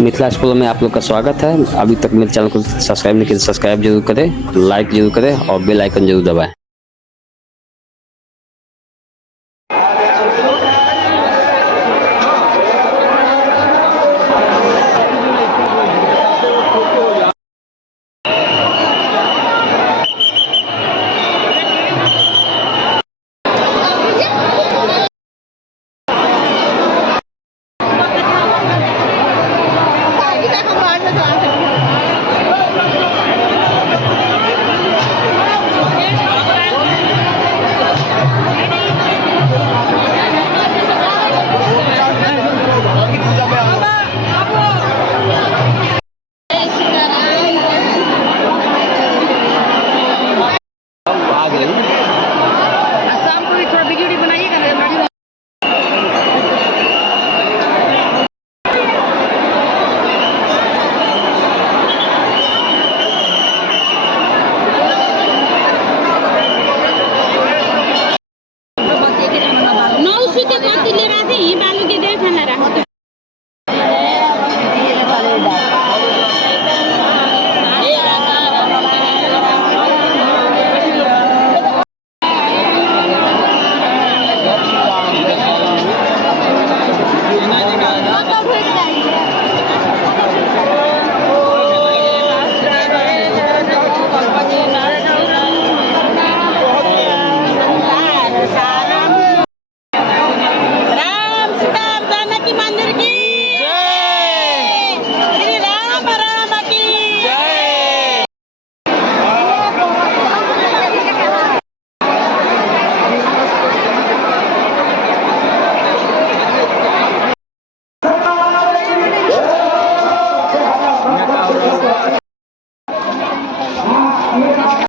Mithila school में आप लोग का स्वागत है। अभी तक मेरे चैनल को सब्सक्राइब नहीं किया, सब्सक्राइब जरूर करें, लाइक जरूर करें और बेल आइकन जरूर दबाएं।